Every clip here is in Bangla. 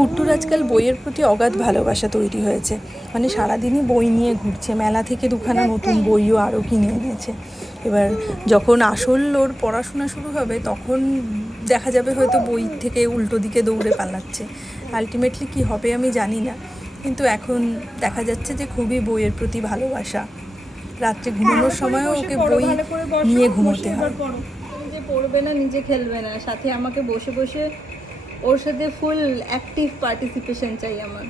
কুট্টুর আজকাল বইয়ের প্রতি অগাধ ভালোবাসা তৈরি হয়েছে। মানে সারাদিনই বই নিয়ে ঘুরছে, মেলা থেকে দুখানা নতুন বইও আরও কিনে এনেছে। এবার যখন আসল ওর পড়াশোনা শুরু হবে তখন দেখা যাবে হয়তো বই থেকে উল্টো দিকে দৌড়ে পালাচ্ছে। আলটিমেটলি কী হবে আমি জানি না, কিন্তু এখন দেখা যাচ্ছে যে খুবই বইয়ের প্রতি ভালোবাসা। রাত্রে ঘুমানোর সময়ও ওকে বই নিয়ে ঘুমোতে হয়। নিজে পড়বে না, নিজে খেলবে না, সাথে আমাকে বসে বসে ওর সাথে ফুল অ্যাক্টিভ পার্টিসিপেশন চাই আমার।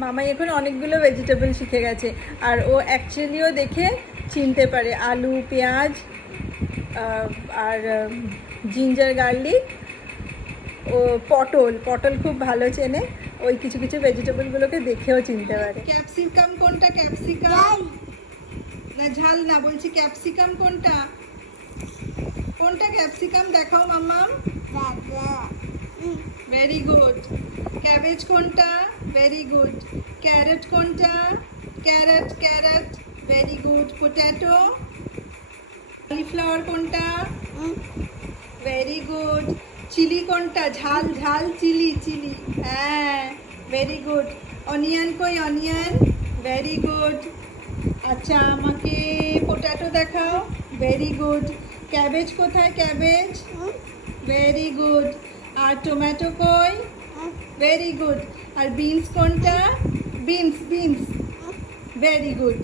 মামাই এখন অনেকগুলো ভেজিটেবল শিখে গেছে, আর ও অ্যাকচুয়ালিও দেখে চিনতে পারে আলু, পেঁয়াজ আর জিঞ্জার গার্লিক। ও পটল খুব ভালো চেনে, ওই কিছু কিছু ভেজিটেবলগুলোকে দেখেও চিনতে পারে। ক্যাপসিকাম কোনটা? ক্যাপসিকাম না ঝাল না, বলছি ক্যাপসিকাম কোনটা? কোনটা ক্যাপসিকাম দেখাও মাম্মাম। Very good. ক্যাবেজ কোনটা? Very good. ক্যারট কোনটা? Carrot very good. Potato. Cauliflower কোনটা? Very good. চিলি কোনটা? ঝাল চিলি। হ্যাঁ, ভেরি গুড। অনিয়ন কই? অনিয়ন। Very good. আচ্ছা, আমাকে পোট্যাটো দেখাও। Very good. ক্যাবেজ কোথায়? ক্যাবেজ। Very good. আর টমেটো কই? Very good. আর বিনস কোনটা? Beans very good.